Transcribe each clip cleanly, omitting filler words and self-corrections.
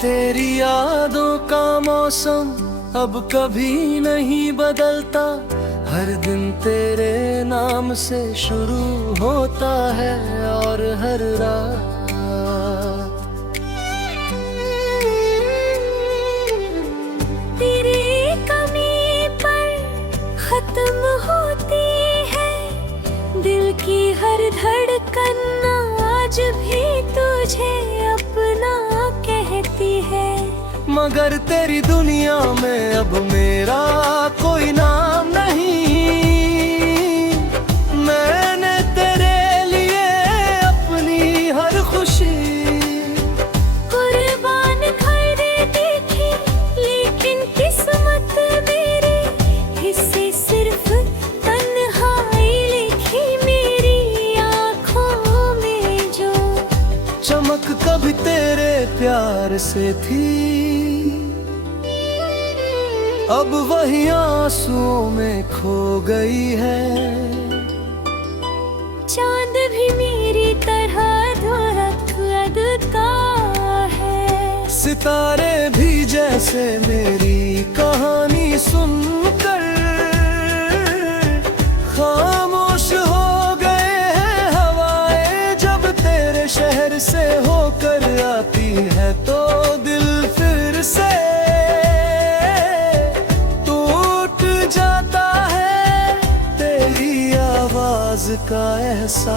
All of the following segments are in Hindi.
तेरी यादों का मौसम अब कभी नहीं बदलता, हर दिन तेरे नाम से शुरू होता है और हर रात तेरी कमी पर खत्म होती है दिल की हर धड़कन, आज भी तुझे अपना कहती है। मगर तेरी दुनिया में अब मेरा कोई नाम नहीं, मैंने तेरे लिए अपनी हर खुशी कुर्बान कर दी थी, लेकिन किस्मत मेरे हिस्से सिर्फ तन्हाई लिखी मेरी आँखों में जो चमक कभी तेरे प्यार से थी, अब वही आंसुओं में खो गई है। चांद भी मेरी तरह धुरंधर है, सितारे भी जैसे मेरी कहानी सुनकर खामोश हो गए हैं। हवाएं जब तेरे शहर से होकर आती है तो दिल फिर से टूट जाता है, तेरी आवाज का एहसास।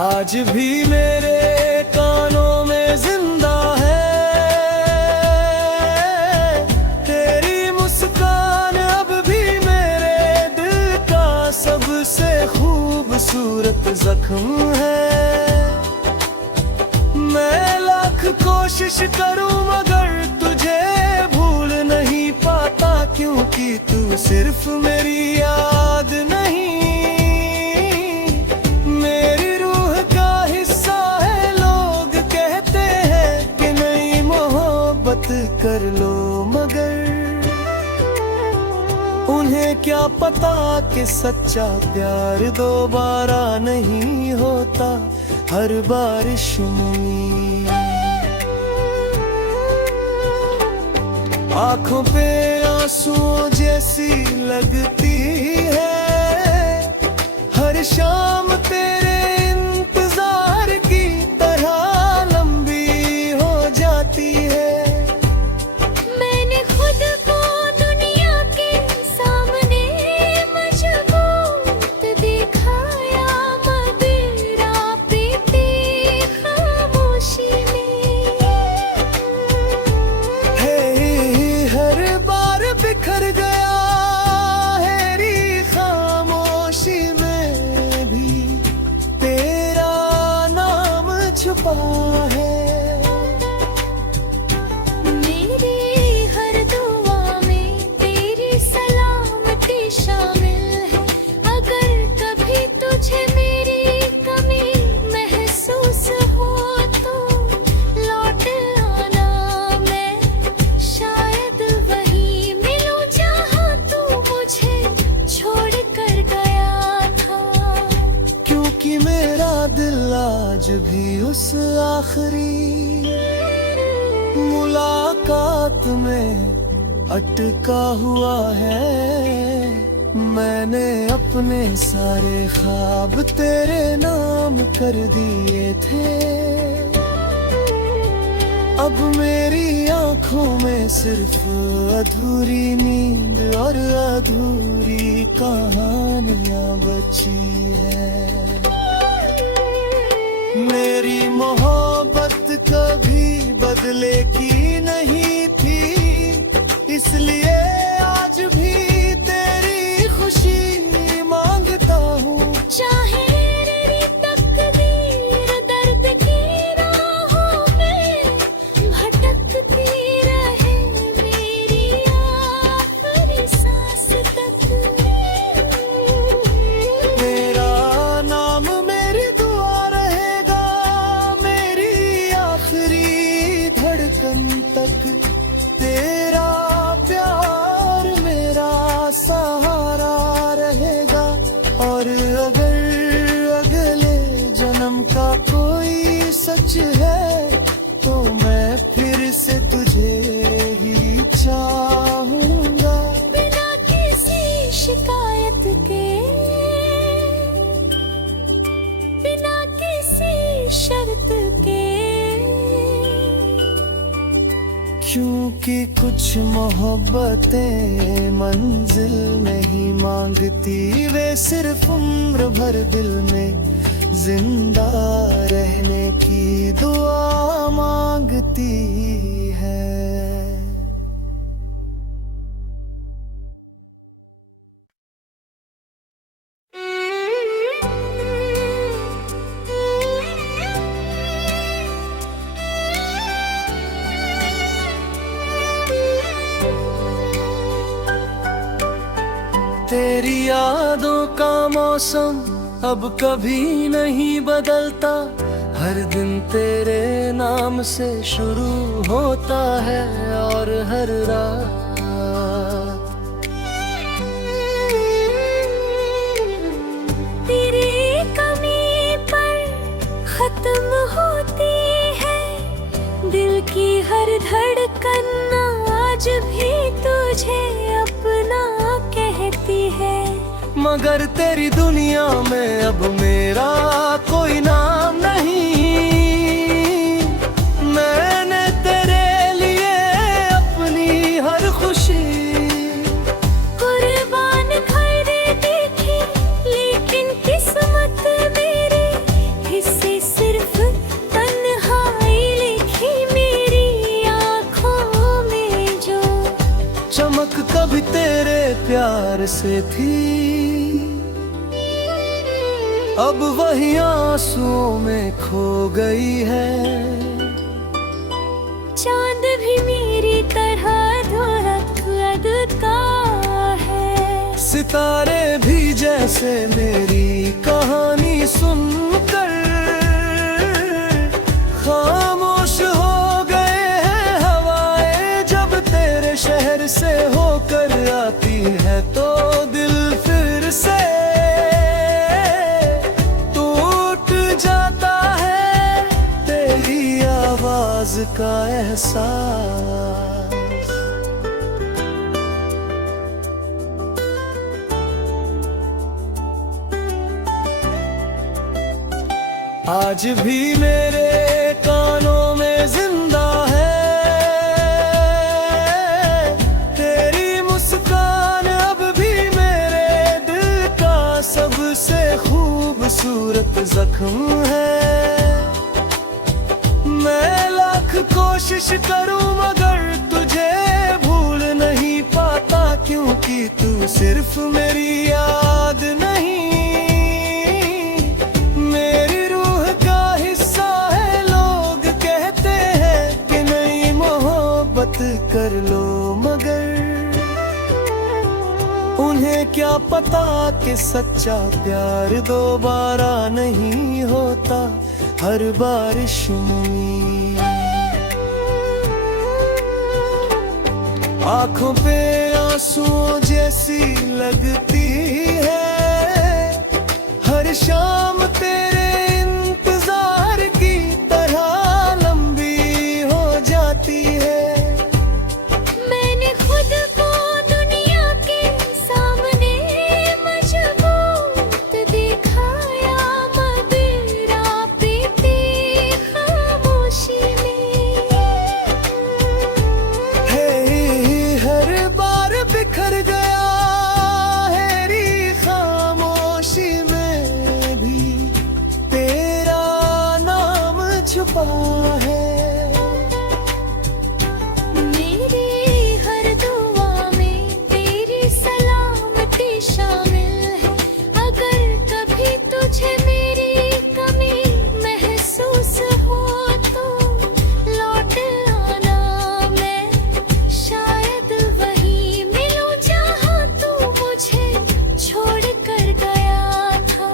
आज भी मेरे कानों में जिंदा है तेरी मुस्कान, अब भी मेरे दिल का सबसे खूबसूरत जख्म है। मैं लाख कोशिश करूं मगर तुझे भूल नहीं पाता, क्योंकि तू सिर्फ मेरी याद नहीं, मेरी रूह का हिस्सा है। लोग कहते हैं कि नई मोहब्बत कर लो, मगर उन्हें क्या पता कि सच्चा प्यार दोबारा नहीं होता हर बारिश में। आंखों पे आंसुओं जैसी लगती है हर शाम तेरे इंतजार की तरह लंबी हो जाती है। मैंने खुद को दुनिया के सामने मजबूत दिखाया, मदिरा पीती खामोशी में। हर बार बिखर गया हैरी खामोशी में भी तेरा नाम छुपा है। मेरी हर दुआ में तेरी सलामती शामिल है, अगर कभी तुझे मेरी कमी महसूस हो तो लौट आना, मैं शायद वही मिलूं जहां तू मुझे छोड़ कर गया था। क्योंकि मेरा दिल आज भी उस आखिरी मुलाकात में अटका हुआ है। मैंने अपने सारे ख्वाब तेरे नाम कर दिए थे, अब मेरी आंखों में सिर्फ अधूरी नींद और अधूरी कहानियां बची है। मेरी मोहब्बत कभी बदले की नहीं थी, इसलिए आज भी तेरी खुशी मांगता हूँ। चाहे मेरी तकदीर दर्द की राहों में भटकती रहे मेरी आखिरी सांस तक, मेरा नाम मेरी दुआ रहेगा, मेरी आखिरी धड़कन तक तेरा प्यार मेरा क्योंकि कुछ मोहब्बतें मंजिल नहीं मांगती, वे सिर्फ उम्र भर दिल में जिंदा रहने की दुआ मांगती है। तेरी यादों का मौसम अब कभी नहीं बदलता, हर दिन तेरे नाम से शुरू होता है और हर रात तेरी कमी पर खत्म होती है दिल की हर धड़कन, आज भी तुझे अपना कहती है। मगर तेरी दुनिया में अब मेरा कोई नाम नहीं, मैंने तेरे लिए अपनी हर खुशी कुर्बान कर दी थी, लेकिन किस्मत मेरे हिस्से सिर्फ तन्हाई लिखी मेरी आँखों में जो चमक कभी तेरे प्यार से थी, अब वही आंसुओं में खो गई है। चांद भी मेरी तरह धड़कता है, सितारे भी जैसे मेरी कहानी सुनकर खामोश हो गए हैं। हवाएं जब तेरे शहर से होकर आती है तो दिल फिर से टूट जाता है, तेरी आवाज का एहसास। आज भी मेरे कानों में जिंदा है तेरी मुस्कान, अब भी मेरे दिल का सबसे खूबसूरत जख्म है। मैं लाख कोशिश करूं मगर तुझे भूल नहीं पाता, क्योंकि तू सिर्फ मेरी याद नहीं, मेरी रूह का हिस्सा है। लोग कहते हैं कि नई मोहब्बत कर लो, मगर उन्हें क्या पता कि सच्चा प्यार दोबारा नहीं होता हर बारिश में। आंखों पे आंसुओं जैसी लगती है हर शाम तेरे इंतजार की तरह लंबी हो जाती है। मैंने खुद को दुनिया के सामने मजबूत दिखाया, मदिरा पीती खामोशी में। हर बार बिखर गया हैरी खामोशी में भी तेरा नाम छुपा है। मेरी हर दुआ में तेरी सलामती शामिल है, अगर कभी तुझे मेरी कमी महसूस हो तो लौट आना, मैं शायद वही मिलूं जहां तू मुझे छोड़ कर गया था।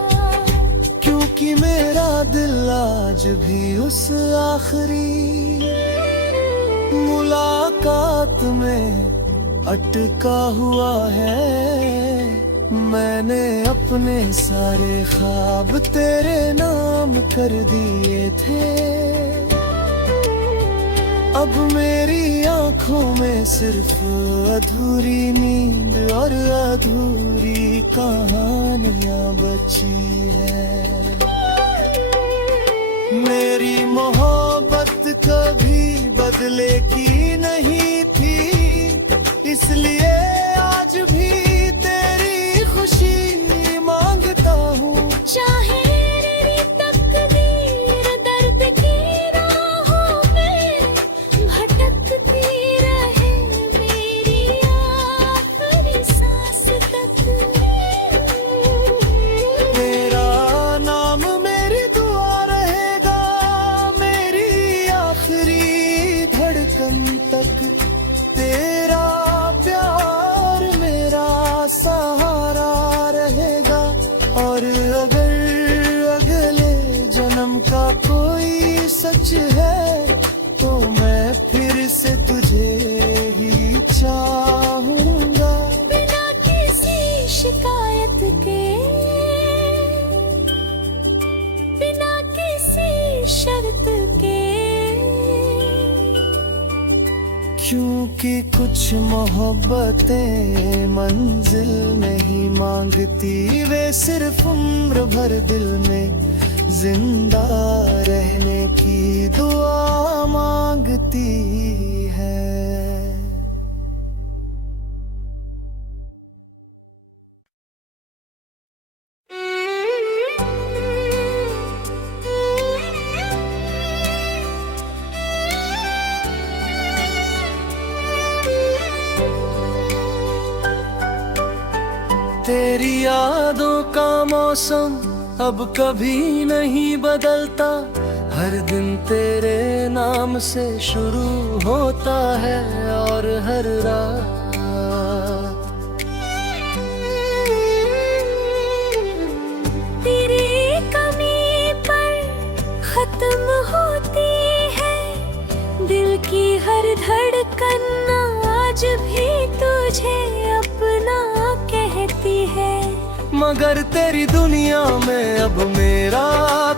क्योंकि मेरा दिल आज भी उस आखिरी मुलाकात में अटका हुआ है। मैंने अपने सारे ख्वाब तेरे नाम कर दिए थे, अब मेरी आंखों में सिर्फ अधूरी नींद और अधूरी कहानियां बची है। मेरी मोहब्बत कभी बदले की नहीं थी, इसलिए आज भी तेरी खुशी मांगता हूँ। चाहे मेरी तकदीर दर्द की राहों में भटकती रहे मेरी आखिरी सांस तक। मेरा नाम मेरी दुआ रहेगा मेरी आखिरी धड़कन तक। तेरा प्यार मेरा सहारा रहेगा, और अगर अगले जन्म का कोई सच है तो मैं फिर से तुझे ही चाहूंगा। बिना किसी शिकायत के, बिना किसी शर्त के, क्योंकि कुछ मोहब्बतें मंजिल नहीं मांगती, वे सिर्फ उम्र भर दिल में जिंदा रहने की दुआ मांगती है। तेरी यादों का मौसम अब कभी नहीं बदलता, हर दिन तेरे नाम से शुरू होता है और हर रात तेरी कमी पर खत्म होती है दिल की हर धड़कन। आज भी तुझे अपना कहती है, मगर तेरी दुनिया में अब मेरा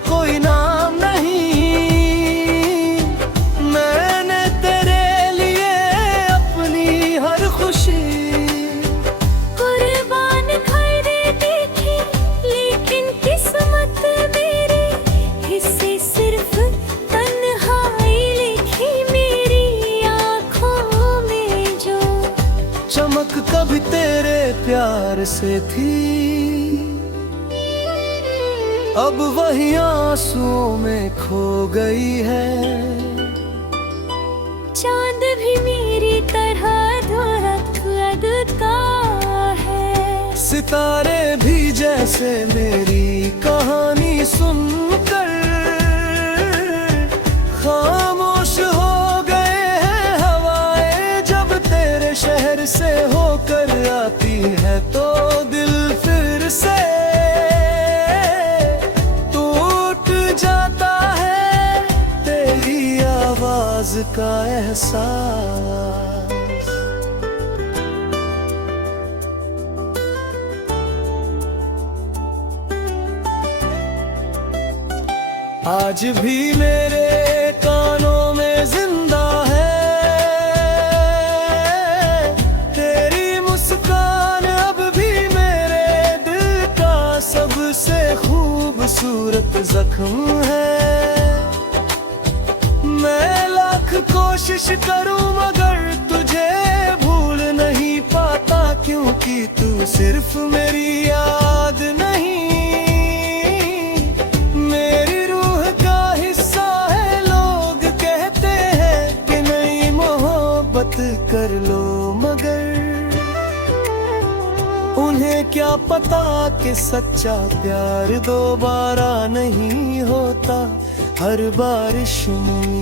कोई नाम नहीं। मैंने तेरे लिए अपनी हर खुशी कुर्बान कर दी थी, लेकिन किस्मत मेरे हिस्से सिर्फ तन्हाई लिखी मेरी आँखों में। जो चमक कभी तेरे प्यार से थी, अब वही आंसुओं में खो गई है। चांद भी मेरी तरह धुआं है, सितारे भी जैसे मेरी कहानी सुनकर खामोश हो गए हैं। हवाएं जब तेरे शहर से होकर आती है तो दिल फिर से टूट जाता है। तेरी आवाज का एहसास आज भी मेरे कानों में जिंदा है। तेरी मुस्कान अब भी मेरे दिल का सबसे खूबसूरत जख्म है। मैं लाख कोशिश करूं मगर तुझे भूल नहीं पाता, क्योंकि तू सिर्फ मेरी याद नहीं, मेरी रूह का हिस्सा है। लोग कहते हैं कि नई मोहब्बत कर लो, मगर उन्हें क्या पता कि सच्चा प्यार दोबारा नहीं होता हर बारिश में।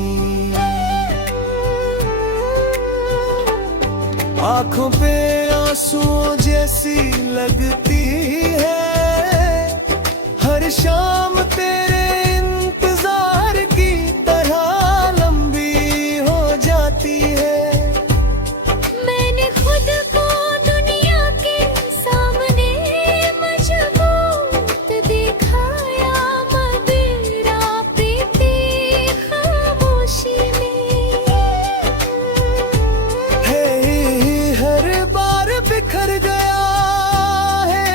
आंखों पे आंसुओं जैसी लगती है हर शाम तेरे इंतजार की तरह लंबी हो जाती है। मैंने खुद को दुनिया के सामने मजबूत दिखाया, मदिरा पीती खामोशी में। हर बार बिखर गया है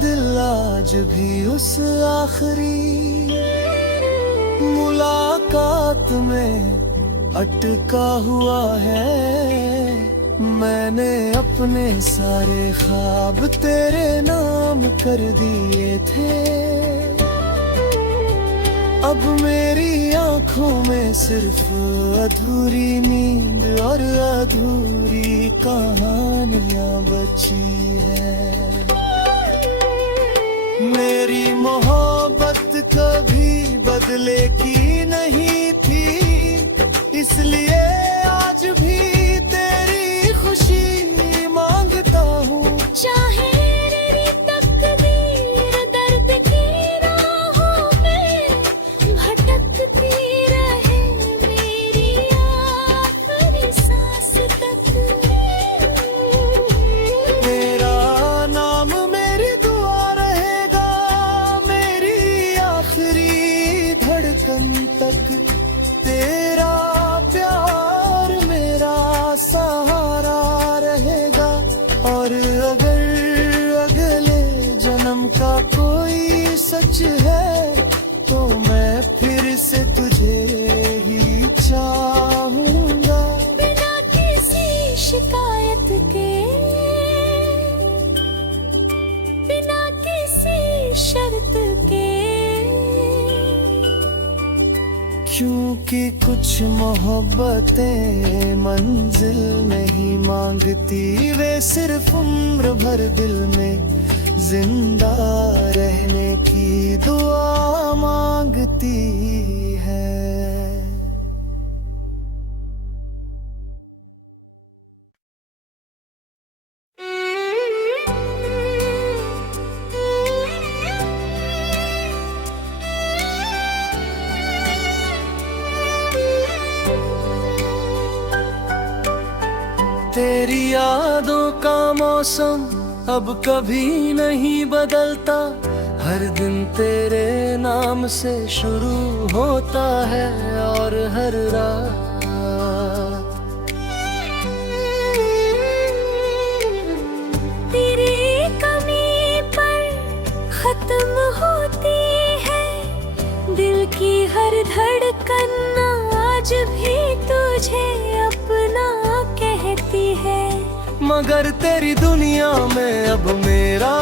दिल आज भी उस आखिरी मुलाकात में अटका हुआ है। मैंने अपने सारे ख्वाब तेरे नाम कर दिए थे। अब मेरी आंखों में सिर्फ अधूरी नींद और अधूरी कहानियां बची है। मेरी मोहब्बत कभी बदले की नहीं थी, इसलिए आज भी तेरी खुशी मांगता हूँ। चाहे मेरी तकदीर दर्द की राहों में भटकती रहे मेरी आखिरी सांस तक। मेरा नाम मेरी दुआ रहेगा मेरी आखिरी धड़कन तक। तेरा प्यार मेरा सहारा रहेगा, और अगर अगले जन्म का कोई सच है तो मैं फिर से तुझे ही चाहूंगा। बिना किसी शिकायत के, बिना किसी शर्त के, क्योंकि कुछ मोहब्बतें मंजिल नहीं मांगती, वे सिर्फ उम्र भर दिल में जिंदा रहने की दुआ मांगती है। तेरी यादों का मौसम अब कभी नहीं बदलता, हर दिन तेरे नाम से शुरू होता है और हर रात तेरी कमी पर खत्म होती है दिल की हर धड़कन। आज भी तुझे अपना कहती है, मगर तेरी दुनिया में अब मेरा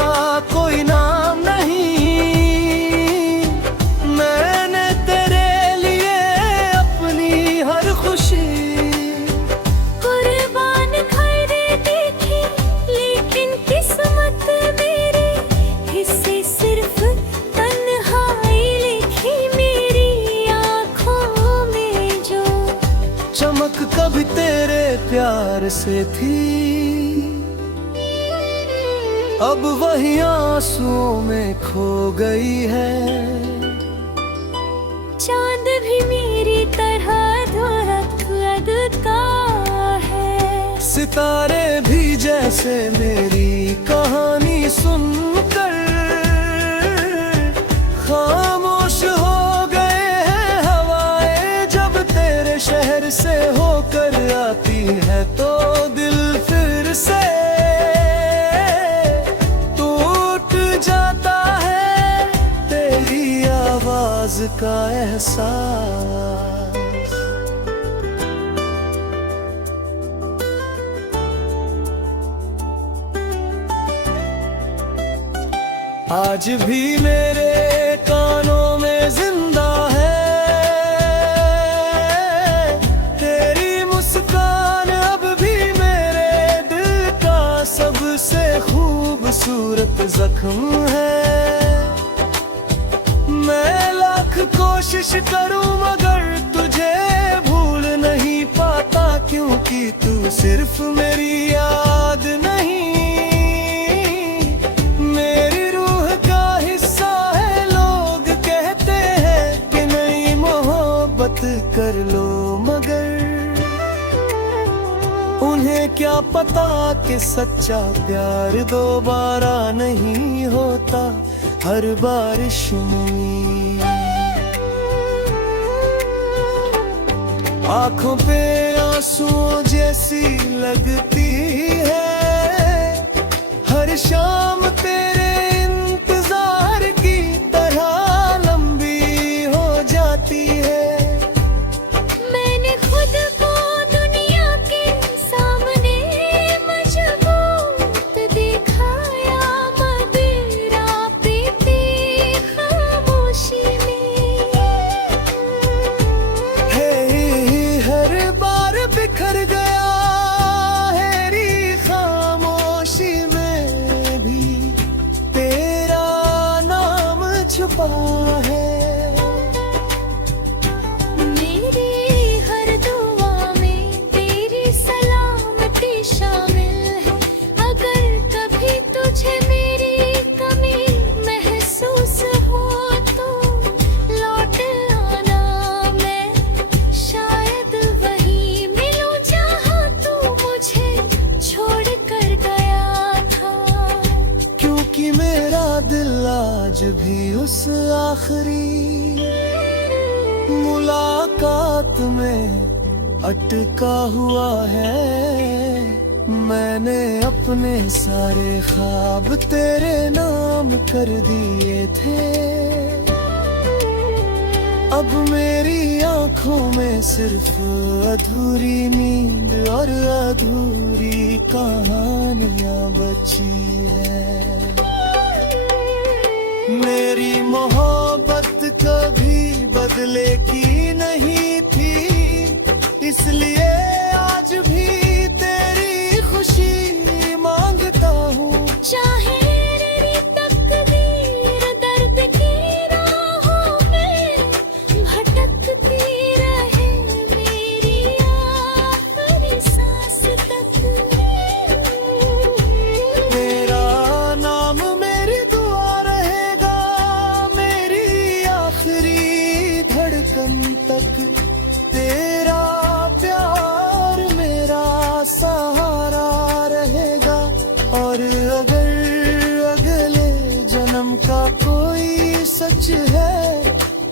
कोई नाम नहीं। मैंने तेरे लिए अपनी हर खुशी कुर्बान कर दी थी, लेकिन किस्मत मेरे हिस्से सिर्फ तन्हाई लिखी। मेरी आँखों में जो चमक कभी तेरे प्यार से थी, अब वही आंसुओं में खो गई है। चांद भी मेरी तरह धुरखता है, सितारे भी जैसे मेरी कहानी सुनकर खामोश हो गए हैं। हवाएं जब तेरे शहर से होकर आती है तो दिल फिर से टूट जाता है। तेरी आवाज का एहसास आज भी मेरे कानों में जिंदा है। तेरी मुस्कान अब भी मेरे दिल का सबसे खूबसूरत जख्म है। मैं लाख कोशिश करूं मगर तुझे भूल नहीं पाता, क्योंकि तू सिर्फ मेरी याद नहीं, मेरी रूह का हिस्सा है। लोग कहते हैं कि नई मोहब्बत कर लो, मगर उन्हें क्या पता कि सच्चा प्यार दोबारा नहीं होता हर बारिश में। आंखों पे आंसुओं जैसी लगती है हर शाम तेरे आज भी उस आखिरी मुलाकात में अटका हुआ है। मैंने अपने सारे ख्वाब तेरे नाम कर दिए थे। अब मेरी आंखों में सिर्फ अधूरी नींद और अधूरी कहानियां बची है। मेरी मोहब्बत कभी बदले की नहीं थी, इसलिए आज भी तेरी खुशी मांगता हूँ। चाहे मेरी तकदीर दर्द की राहों में भटकती रहे मेरी आखिरी सांस तक। तेरा नाम मेरी दुआ रहेगा, मेरी आखिरी धड़कन तक। तेरा प्यार मेरा सहारा रहेगा, और अगर अगले जन्म का कोई सच है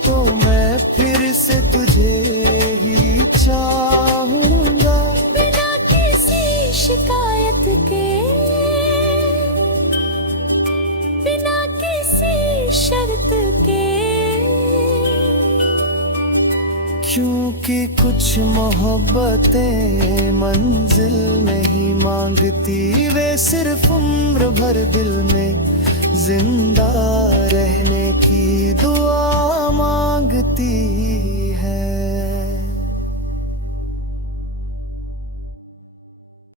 तो मैं फिर से तुझे ही चाहूंगा। बिना किसी शिकायत के, बिना किसी शर्त के, क्योंकि कुछ मोहब्बतें मंजिल नहीं मांगती, वे सिर्फ उम्र भर दिल में जिंदा रहने की दुआ मांगती।